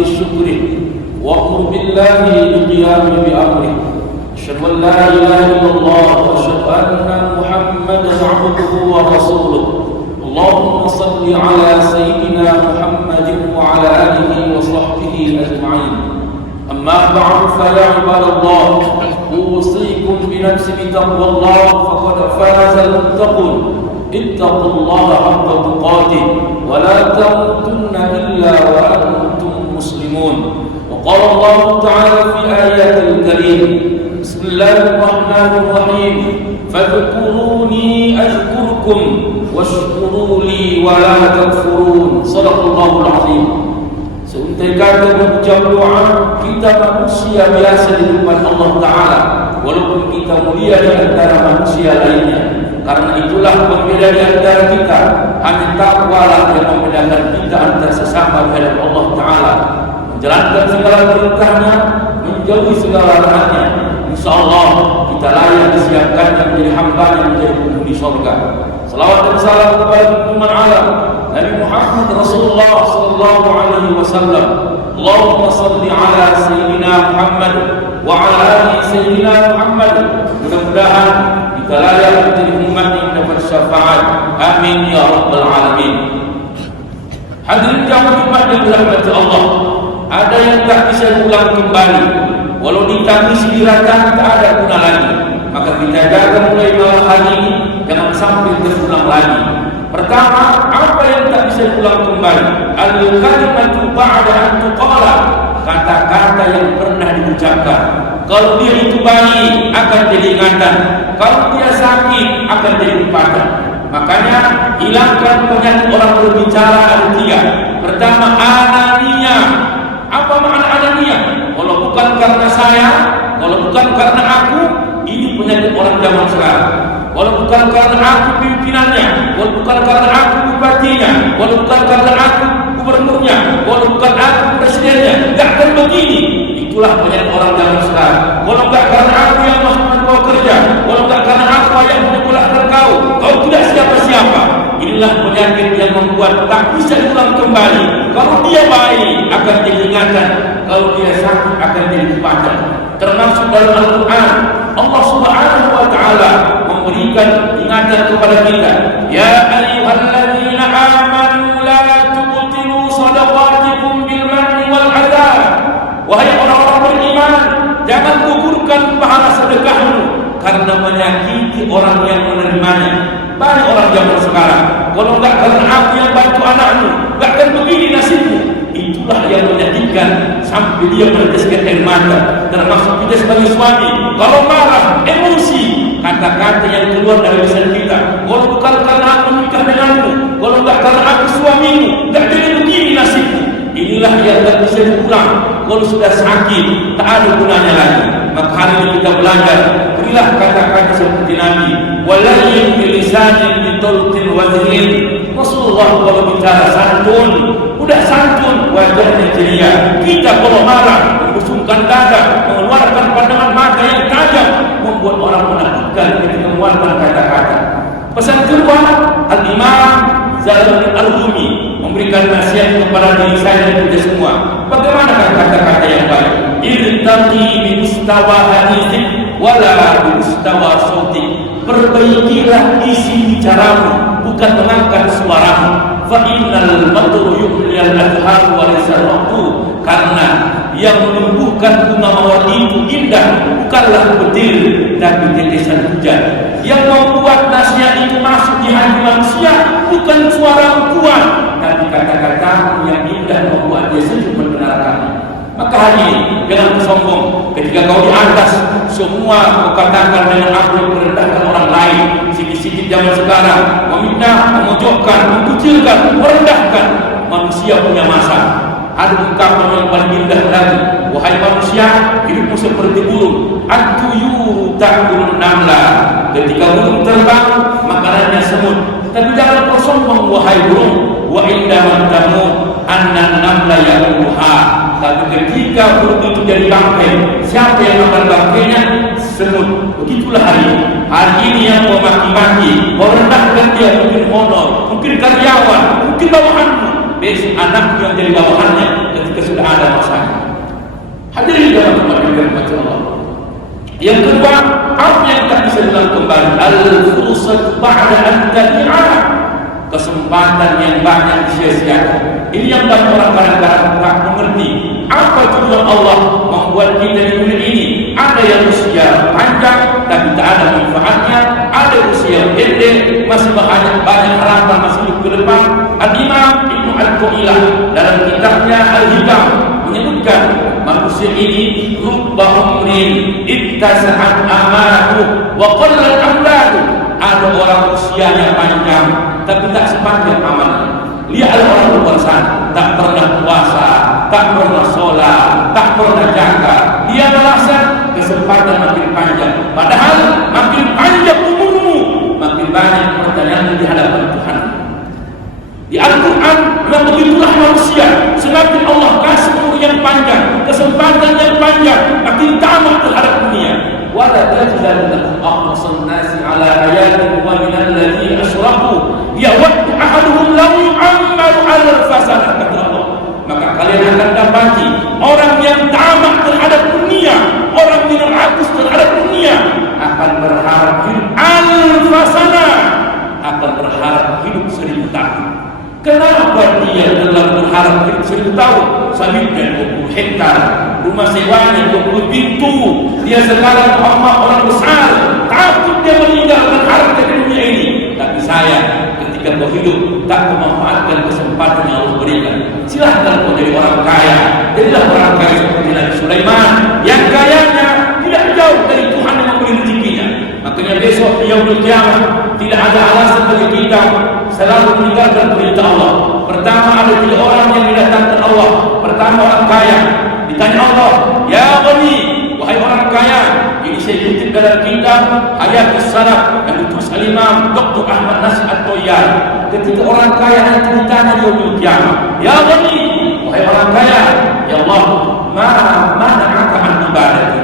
بشكره وأمر بالله بالقيام بأمره أشهد أن لا إله إلا الله وأشهد أن محمدا عبده ورسوله اللهم صل على سيدنا محمد وعلى آله وصحبه أجمعين أما بعد فيا عباد الله أوصيكم بنفسي بتقوى الله فقد فاز المتقون اتقوا الله حق تقاته ولا تموتن إلا وأنتم مسلمون وقال الله تعالى في آيات الكريم بسم الله الرحمن الرحيم فاذكروني أذكركم واشكروا لي ولا تكفرون صدق الله العظيم. Seuntai kata mengucap doa, kita manusia biasa di depan Allah Ta'ala, walaupun kita mulia di antara manusia lainnya. Karena itulah pembeda di antara kita, hanya takwalah yang membedakan kita antara sesama di hadapan Allah Ta'ala, menjalankan segala perintahnya, menjauhi segala larangannya. InsyaAllah kita layak disiapkan dan menjadi hamba yang menjadi penghuni surga. Salawat dan salam kepada junjungan alam Nabi Muhammad Rasulullah sallallahu alaihi wasallam. Allahumma salli ala sayyidina Muhammad wa ala ali sayyidina Muhammad. Mudah-mudahan kita layak menjadi umat yang dapat syafaat. Amin ya rabbal alamin. Hadirin jamaah Jumat yang dirahmati Allah, ada yang tak bisa diulang kembali. Walau ditangisi di rata tak ada guna lagi. Maka kita jaga mulai malam hari ini jangan sampai terulang lagi. Pertama, apa yang tak bisa diulang kembali? Al-kalimatu ba'da an tuqala, kata-kata yang pernah diucapkan. Kalau dia itu baik akan jadi ingatan, kalau dia sakit akan jadi lupakan. Makanya hilangkan penyakit orang berbicara ada tiga. Pertama, ananiyah. Apa makna ananiyah? Kalau bukan karena saya, kalau bukan karena aku, ini penyakit orang zaman sekarang. Walau bukan karena aku pimpinannya, walau bukan karena aku bupatinya, walau bukan karena aku gubernurnya, walau bukan aku presidennya, tak akan begini. Itulah penyakit orang zaman sekarang. Walau bukan karena aku yang masuk kau kerja, walau bukan karena aku yang menyekolahkan kau tidak siapa-siapa. Inilah penyakit yang membuat tak bisa diulang kembali. Kalau dia baik akan jadi ingatan, kalau dia sakit akan jadi lupakan. Termasuk dalam Al-Quran, Allah Subhanahu wa Ta'ala memberikan ingatan kepada kita. Ya ayyuhalladzina amanu la tubtilu shadaqatikum bil manni wal adha. Wahai orang-orang beriman, jangan gugurkan pahala sedekahmu karena menyakiti orang yang menerimanya. Banyak orang zaman sekarang, kalau enggak karena aku yang bantu anakmu, enggak akan begini nasibmu. Itulah yang menyakitkan sampai dia meneteskan air mata. Termasuk kita sebagai suami, kalau marah, emosi, kata-kata yang keluar dari lisan kita, kalau bukan karena aku nikah denganmu, kalau enggak karena aku suamimu, enggak jadi begini nasibmu. Inilah yang tak bisa diulang. Kalau sudah sakit, tak ada gunanya lagi. Maka hari ini kita belajar, berilah kata-kata seperti Nabi, walayyin bilisanin bitulqin wajhin. Rasulullah kalau bicara santun, udah santun, wajahnya ceria. Kita kalau marah, membusungkan dada, mengeluarkan pandangan mata yang tajam, membuat orang menakutkan ketika mengeluarkan kata-kata. Pesan kedua, Al-Imam Zalaluddin Al-Rumi memberikan nasihat kepada diri saya dan kita semua. Bagaimana kata-kata yang baik? Irtaqi bi mustawa hadithin wala bi mustawa sautik. Perbaikilah isi bicaramu, bukan mengangkat suaramu. Fa innal matru yuhlil al-azhar wa lisarqu. Karena yang menumbuhkan bunga mawar itu indah bukanlah petir tapi tetesan hujan. Yang membuat nasihat itu masuk di hati manusia bukan suara kuat tapi kata-kata yang indah membuat dia sejuk mendengarkannya. Maka hari ini jangan sombong ketika kau di atas, semua kau katakan dengan aku yang merendahkan orang lain. Sikit-sikit zaman sekarang meminta, memojokkan, mengucilkan, merendahkan. Manusia punya masa. Ada ungkapan yang paling indah lagi, wahai manusia, hidupmu seperti burung. At-tuyuru ta'kulun namla. Ketika burung terbang, makanannya semut. Tapi jangan kau sombong wahai burung. Wa indaman tamut annan namla ya'kuluha. Tapi ketika burung itu jadi bangkai, siapa yang makan bangkainya? Semut. Begitulah hari ini. Hari ini yang kau maki-maki, kau rendahkan dia, mungkin honor, mungkin karyawan, mungkin bawahanmu. Besok anak yang jadi bawahannya, ketika ketika sudah ada masanya. Hadirin dalam kematian Allah. Yang kedua, apa yang tak bisa dilakukan kembali? Al-fursatu ba'da an tadi'a. Kesempatan yang banyak disia-siakan. Ini yang banyak orang kadang-kadang tak mengerti. Apa tujuan Allah membuat kita di dunia ini? Ada yang usia panjang tapi tak ada manfaatnya, ada usia pendek masih banyak harapan masih hidup ke depan. Al-Imam Ibnu Al-Qailah dalam kitabnya Al-Hikam menyebutkan manusia ini rubba umrin ittasa'at amaluhu wa qallal amladuhu. Ada orang usianya panjang tapi tak sepanjang amalnya. Lihat orang luar sana tak pernah puasa, tak pernah sholat, tak pernah jaga. Dia merasa kesempatan makin panjang. Padahal makin panjang umurmu, makin banyak pertanyaan di hadapan Tuhan. Di Al-Quran memang begitulah manusia. Semakin Allah kasih umur yang panjang, kesempatan yang panjang, makin tamak terhadap dunia. Wala tajidanna ahrasan nasi ala hayatin wa min alladhina asyraku yawaddu ahaduhum law yu'ammaru alfa sanah, kata Allah. Maka kalian akan dapati orang yang tamak terhadap dunia, orang yang rakus terhadap dunia akan berharap hidup alfa sanah, akan berharap hidup 1000 tahun. Kenapa dia dalam berharap hidup 1000 tahun? Sawitnya 20 hektar, rumah sewanya 20 pintu. Dia sekarang orang besar, takut dia meninggalkan harta di dunia ini. Tapi saya ketika kau hidup tak memanfaatkan kesempatan yang Allah berikan. Silahkan kau jadi orang kaya. Jadilah orang kaya seperti Nabi Sulaiman yang kayanya tidak jauh dari Tuhan yang memberi rezekinya. Makanya besok di yaumul kiamat tidak ada alasan bagi kita selalu meninggalkan perintah Allah. Pertama, ada 3 orang yang didatangkan Allah. Pertama, orang kaya. Ditanya Allah, ya Ghani, wahai orang kaya. Ini saya kutip dalam kitab Hayatus Salaf yang ditulis Al-Imam Dr. Ahmad Nasir At-Toyar. Ketika orang kaya nanti ditanya di yaumul kiamat, ya Ghani, wahai orang kaya, ya Allah, mana an ibadati?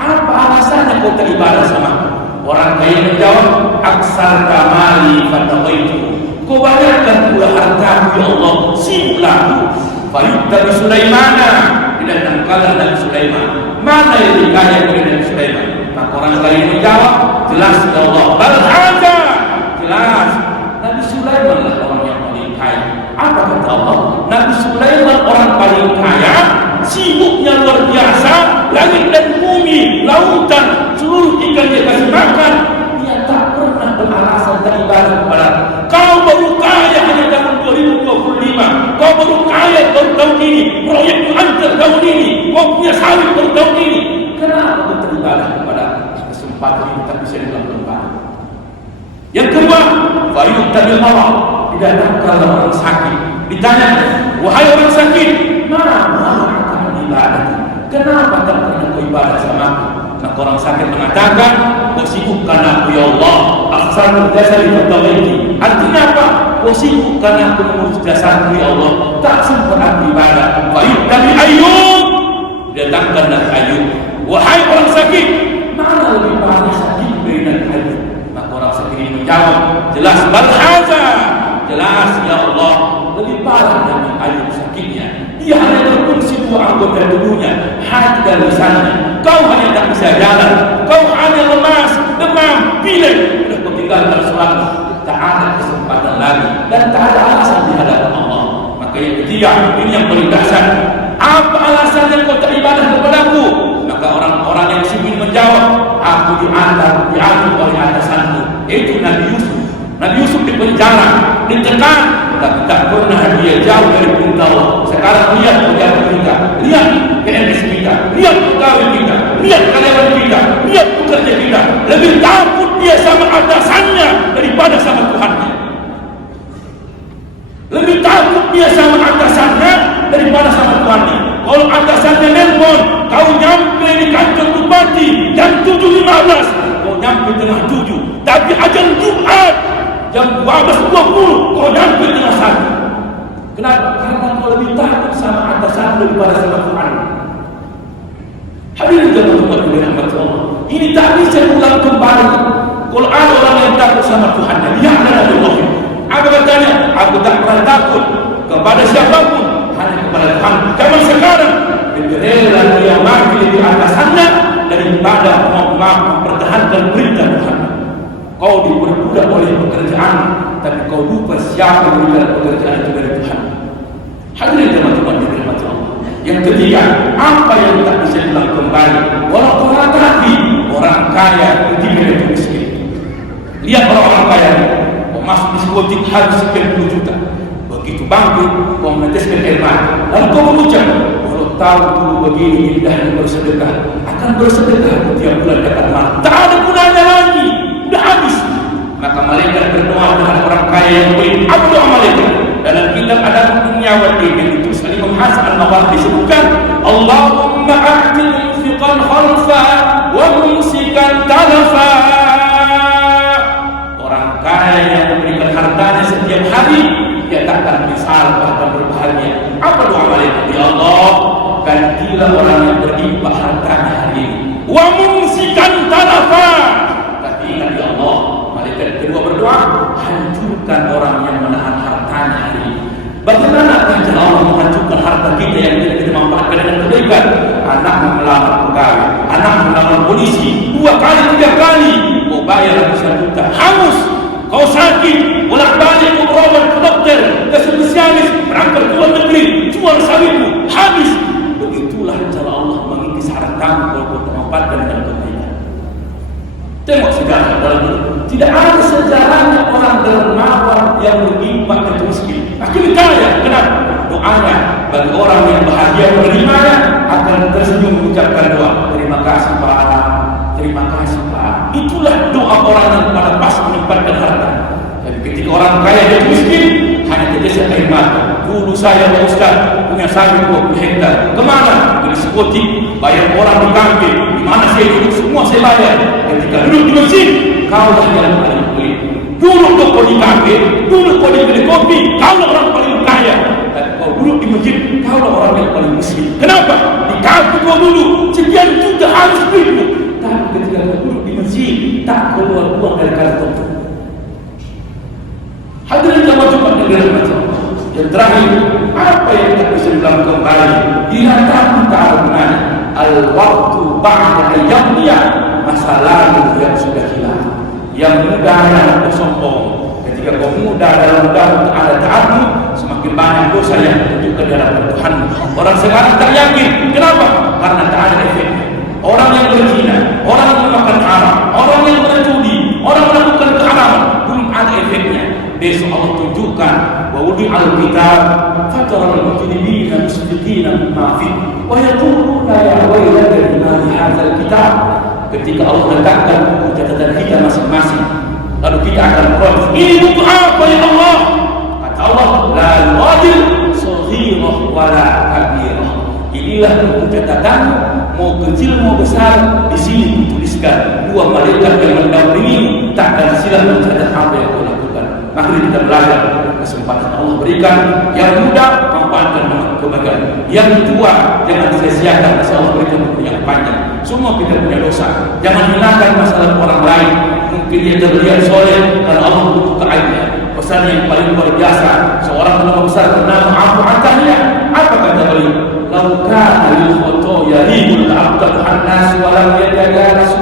Apa alasannya kau tak ibadah sama aku? Orang kaya menjawab, aksar kamali fatawaitu. Kau banyakkan pula hartamu ya Allah, sibuklah aku. Fayuttabi Sulaimana, didatangkanlah Nabi Sulaiman. Mana yang dikaya oleh Nabi Sulaiman? Maka orang kaya menjawab, jelas ya Allah, bal hadza, jelas Nabi Sulaiman lah orang yang paling kaya. Apa kata Allah? Nabi Sulaiman orang paling kaya, sibuknya luar biasa, langit dan bumi, lautan, seluruh ikan dia kasih makan. Dia tak pernah beralasan tak ibadah kepada. Kau baru kaya hanya tahun 2025. Kau baru kaya baru tahun ini. Proyek antar tahun ini. Kau punya sawit baru tahun ini. Kenapa kau teribadah kepada kesempatan ini tak bisa dilakukan? Yang kedua, fayu'ta tabil marad, didatangkanlah orang sakit. Ditanya, wahai orang sakit, mana akan ibadah? Kenapa tak pernah kau ibadah sama aku? Maka orang sakit mengatakan, kau sibukkan aku ya Allah, aksar jasa di fatawaitu. Artinya apa? Kau sibukkan aku mengurus jasaku ya Allah, tak sempat aku ibadah. Fayu'ta tabil Ayyub, didatangkanlah Ayyub. Wahai orang sakit, mana lebih parah sakit dari Ayyub? Maka orang sakit ini menjawab, jelas bal hadza, jelas ya Allah, lebih parah dari Ayyub sakitnya. Dia hanya berfungsi 2 anggota tubuhnya, hati dan lisannya. Kau hanya tak bisa jalan, kau hanya lemas, demam, pilek. Sudah kau tinggalkan sholat, tak ada kesempatan lagi dan tak ada alasan di hadapan Allah. Maka yang ketiga, ini yang paling dahsyat. Apa alasan yang kau tak ibadah kepadaku? Maka orang-orang yang sibuk menjawab, aku diatur oleh atasanku. Itu Nabi Yusuf. Nabi Yusuf di penjara, ditekan, tapi tak pernah dia jauh dari perintah Allah. Sekarang lihat pejabat kita, lihat PNS kita, lihat pegawai kita, lihat karyawan kita, lihat pekerja kita. Lebih takut dia sama atasannya daripada sama Tuhannya. Lebih takut dia sama atasannya daripada sama Tuhannya. Kalau atasannya nelpon, kau nyampe di kantor bupati jam 7.15, kau nyampe tengah 7. Tapi ajal Jumat jam 12.20 kau nyampe tengah 1. Kenapa? Karena kau lebih takut sama atasan daripada sama Tuhan. Hadirin jemaah yang dirahmati Allah, ini tak bisa ulang kembali. Kalau ada orang yang takut sama Tuhannya, lihatlah Nabi Allah. Apa katanya? Aku tak pernah takut kepada siapapun, hanya kepada Tuhan. zaman sekarang lebih rela dia mati lebih atasannya daripada mau mempertahankan perintah Tuhan. Kau diperbudak oleh pekerjaan, tapi kau lupa siapa yang memberikan pekerjaan itu dari Tuhan. Hadirin teman-teman dirahmati Allah. Yang ketiga, apa yang tak bisa diulang kembali? Walaupun hati orang kaya ketika dia miskin. Lihat orang kaya ini, masuk diskotik habis sekian puluh juta. Begitu bangkit, kau meneteskan air mata. Lalu kau mengucap, kalau tahu dulu begini indahnya bersedekah, akan bersedekah tiap bulan dapat malam. Tak ada gunanya lagi, sudah habis. Maka malaikat berdoa dengan orang kaya yang baik. Apa doa malaikat? Dalam kitab ada dunia wadin yang ditulis Imam Hasan al-Mawardi disebutkan, Allahumma a'ti munfiqan khalfa wa mumsikan talafa. Orang kaya yang memberikan hartanya setiap hari, dia takkan misal bahkan berbahagia. Apa doa malaikat? Ya Allah, gantilah orang yang berimpah hartanya hari ini. Wa mumsikan talafa. Tapi ingat ya Allah, malaikat kedua berdoa, hancurkan orang yang menahan hartanya hari ini. Bagaimana cara Allah menghancurkan harta kita yang tidak kita manfaatkan dengan kebaikan? Anak melamar pegawai, anak melamar polisi, 2 kali 3 kali, mau bayar ratusan juta, hangus. Kau sakit, bolak-balik kau berobat ke dokter, ke spesialis, berangkat ke luar negeri, jual sawitmu, habis. Begitulah cara Allah mengikis hartamu kalau kau manfaatkan dengan kebaikan. Tengok sejarah dalam ini. Tidak ada sejarahnya orang dermawan yang berlimpah ke miskin. Akhirnya kaya. Kenapa? Doanya bagi orang yang bahagia menerimanya akan tersenyum mengucapkan doa. Terima kasih Pak. Terima kasih Pak. Itulah doa orang yang pada pas menempatkan harta. Jadi ketika orang kaya dan miskin hanya tetesan air mata. Dulu saya Pak Ustaz punya sawit 20 hektar. Kemana? Ke diskotik, bayar orang di kampung. Di mana saya duduk semua saya bayar. Ketika duduk di masjid, kau lah yang paling pelit. Duduk kau di kampung, duduk kau di kedai kopi, kau lah orang paling kaya. Dan kau duduk di masjid, kau lah orang yang paling miskin. Kenapa? Di kampung kau dulu sekian juta harus duitmu. Tapi ketika kau duduk di masjid, tak keluar uang dari kantong. Hadirin jamaah Jumat yang dirahmati Allah. Yang terakhir, apa yang tak bisa diulang kembali? Binatang tak ada gunanya. Al-waktu ba'da ayyamnya, masa lalu yang sudah hilang. Yang muda yang bersombong. Ketika kau muda dalam dalam ada taatmu, semakin banyak dosa yang tunjukkan di hadapan Tuhan. Orang sekarang tak yakin. Kenapa? Karena tak ada efeknya. Orang yang berzina, orang yang memakan haram, orang yang berjudi, orang melakukan keharaman, belum ada efeknya. Besok Allah tunjukkan wa wudi'al kitab fataral mujrimina musfiqina mimma fihi wa yaquluna ya waylana lima hadzal kitab. Ketika Allah letakkan buku catatan kita masing-masing, lalu kita akan protes, ini buku apa ya Allah? Kata Allah, la yughadiru saghirah wala kabirah. Inilah buku catatan, mau kecil mau besar, di sini dituliskan. 2 malaikat yang mendampingi takkan silap mencatat apa yang kau lakukan. Mari kita belajar kesempatan Allah berikan. Yang muda manfaatkan kebahagiaan, yang tua jangan sia-siakan. Allah berikan umur yang panjang. Semua kita punya dosa. Jangan hinakan masalah orang lain. Mungkin dia terlihat soleh dan Allah membuka aibnya. Pesan yang paling luar biasa, seorang ulama besar bernama Abu Atahiyah. Apa kata beliau? Lau kana lil khotoya ribul abdul annas wa lam yatagalas.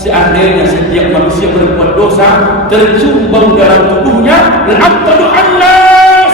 Seandainya setiap manusia berbuat dosa tercubung dalam tubuhnya, al-abdul annas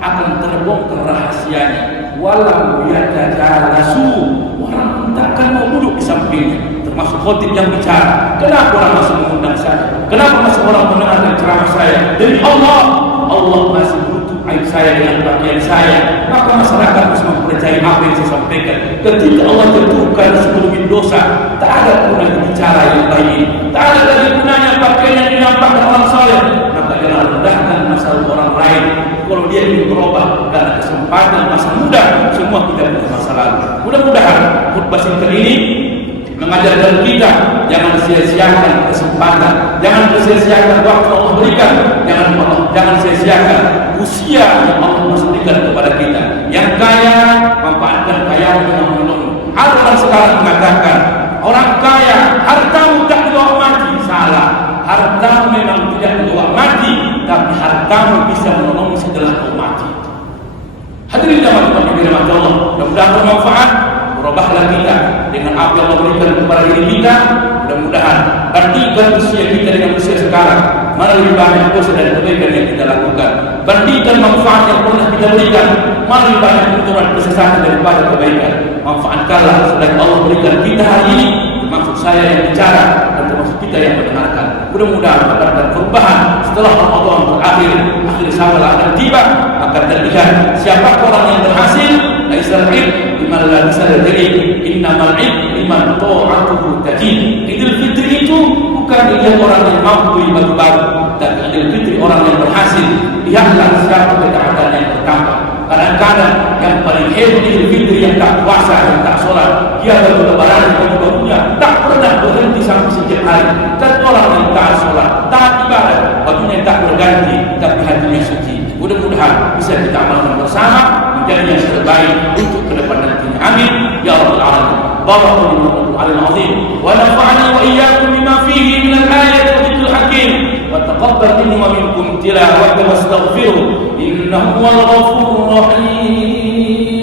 akan terbongkar rahasianya. Walam yatajalasu, orang takkan mau duduk di sampingnya. Termasuk khotib yang bicara, kenapa orang masih mengundang saya? Kenapa masih orang mendengarkan ceramah saya? Demi Allah, Allah masih butuh aib saya dengan bagian saya. Maka masyarakat harus mempercayai apa yang saya sampaikan. Ketika Allah tentukan sebelum dosa, tak ada gunanya bicara yang baik, tak ada lagi gunanya pakaian yang dinampakkan orang saleh. Maka jangan rendahkan masalah orang lain. Kalau dia ingin berubah karena kesempatan masa muda, semua kita punya masa lalu. Mudah-mudahan khutbah singkat ini mengajarkan kita jangan sia-siakan kesempatan, jangan sia-siakan waktu Allah berikan, jangan sia-siakan usia yang Allah masih berikan kepada kita. Yang kaya manfaatkan kaya dengan menolong. Ada orang sekarang mengatakan orang kaya hartamu tak dibawa mati. Salah. Hartamu memang tidak dibawa mati, tapi hartamu bisa menolong setelah kau mati. Hadirin jamaah yang dirahmati Allah. mudah-mudahan bermanfaat. Berubahlah kita dengan apa yang Allah berikan kepada diri kita. Mudah-mudahan bandingkan usia kita dengan usia sekarang, mana lebih banyak dosa dan kebaikan yang kita lakukan. Bandingkan manfaat yang pernah kita berikan, mana lebih banyak keuntungan kesesatan daripada kebaikan. Manfaatkanlah sedang Allah berikan kita hari ini, termasuk saya yang bicara dan termasuk kita yang mendengarkan. Mudah-mudahan ada perubahan setelah Ramadan berakhir, akhir zaman akan tiba, akan terlihat siapa orang yang berhasil. Laisal ilm liman la bisal ilm, innamal ilm liman ta'atuhu tajid. Idul Fitri itu bukan dilihat orang yang mampu ibadah baru, tapi Idul Fitri orang yang berhasil. Lihatlah siapa ketaatan yang bertambah. Kadang-kadang yang paling hebat Idul Fitri yang tak puasa dan tak sholat, dia baru lebaran baru-barunya tak pernah berhenti sampai sekian hari. Dan orang yang tak sholat, tak ibadah, baginya tak berganti, tapi hatinya suci. Mudah-mudahan bisa kita amalkan bersama menjadi yang terbaik untuk ke depan nantinya. Amin ya rabbal alamin. Barakallahu al-azim wa nafa'ani wa iyyakum bima fihi min al-ayati wa dhikril hakim wa taqabbal minni wa minkum tilawatahu wastaghfiruh innahu huwal ghafurur rahim.